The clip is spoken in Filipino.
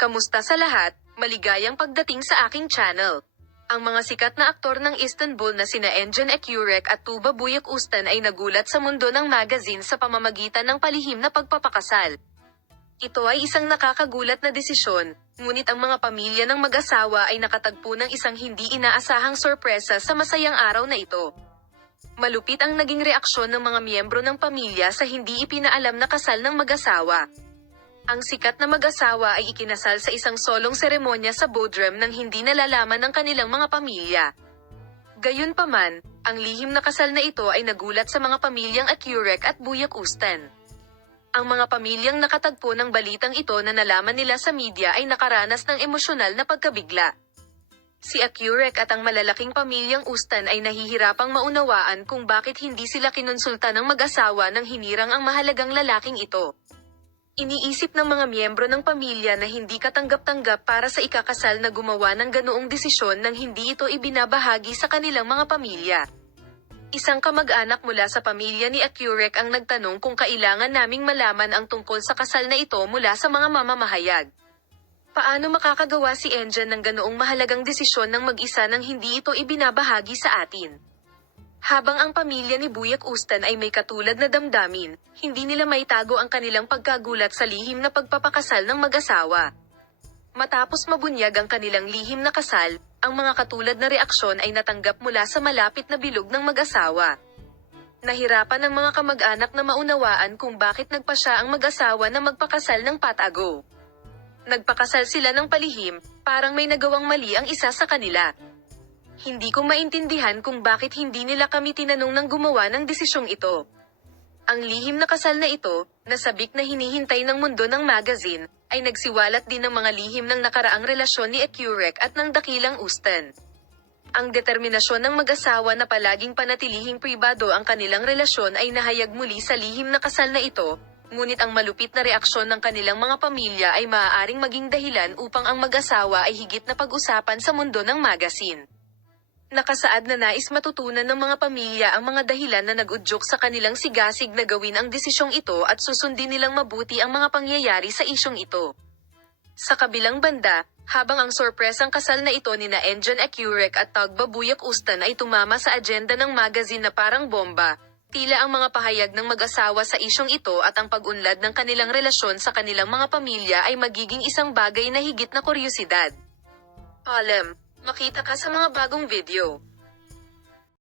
Kamusta sa lahat? Maligayang pagdating sa aking channel. Ang mga sikat na aktor ng Istanbul na sina Engin Ekurek at Tuba Büyüküstün ay nagulat sa mundo ng magazine sa pamamagitan ng palihim na pagpapakasal. Ito ay isang nakakagulat na desisyon, ngunit ang mga pamilya ng mag-asawa ay nakatagpo ng isang hindi inaasahang sorpresa sa masayang araw na ito. Malupit ang naging reaksyon ng mga miyembro ng pamilya sa hindi ipinaalam na kasal ng mag-asawa. Ang sikat na mag-asawa ay ikinasal sa isang solong seremonya sa Bodrum nang hindi nalalaman ng kanilang mga pamilya. Gayunpaman, ang lihim na kasal na ito ay nagulat sa mga pamilyang Ekurek at Büyüküstün. Ang mga pamilyang nakatagpo ng balitang ito na nalaman nila sa media ay nakaranas ng emosyonal na pagkabigla. Si Ekurek at ang malalaking pamilyang Üstün ay nahihirapang maunawaan kung bakit hindi sila kinonsulta ng mag-asawa nang hinirang ang mahalagang lalaking ito. Iniisip ng mga miyembro ng pamilya na hindi katanggap-tanggap para sa ikakasal na gumawa ng ganoong desisyon nang hindi ito ibinabahagi sa kanilang mga pamilya. Isang kamag-anak mula sa pamilya ni Ekurek ang nagtanong kung kailangan naming malaman ang tungkol sa kasal na ito mula sa mga mamamahayag. Paano makakagawa si Engin ng ganoong mahalagang desisyon ng mag-isa nang hindi ito ibinabahagi sa atin? Habang ang pamilya ni Büyüküstün ay may katulad na damdamin, hindi nila maitago ang kanilang pagkagulat sa lihim na pagpapakasal ng mag-asawa. Matapos mabunyag ang kanilang lihim na kasal, ang mga katulad na reaksyon ay natanggap mula sa malapit na bilog ng mag-asawa. Nahirapan ang mga kamag-anak na maunawaan kung bakit nagpasya ang mag-asawa na magpakasal ng patago. Nagpakasal sila ng palihim, parang may nagawang mali ang isa sa kanila. Hindi ko maintindihan kung bakit hindi nila kami tinanong ng gumawa ng desisyong ito. Ang lihim na kasal na ito, na sabik na hinihintay ng mundo ng magazine, ay nagsiwalat din ng mga lihim ng nakaraang relasyon ni Ekurek at ng dakilang Üstün. Ang determinasyon ng mag-asawa na palaging panatilihing pribado ang kanilang relasyon ay nahayag muli sa lihim na kasal na ito, ngunit ang malupit na reaksyon ng kanilang mga pamilya ay maaaring maging dahilan upang ang mag-asawa ay higit na pag-usapan sa mundo ng magazine. Nakasaad na nais matutunan ng mga pamilya ang mga dahilan na nag-udyok sa kanilang sigasig na gawin ang desisyong ito at susundin nilang mabuti ang mga pangyayari sa isyong ito. Sa kabilang banda, habang ang sorpresang kasal na ito nina Engin Ekurek at Tuba Büyüküstün ay tumama sa agenda ng magazine na parang bomba, tila ang mga pahayag ng mag-asawa sa isyong ito at ang pag-unlad ng kanilang relasyon sa kanilang mga pamilya ay magiging isang bagay na higit na kuryosidad. Makita ka sa mga bagong video.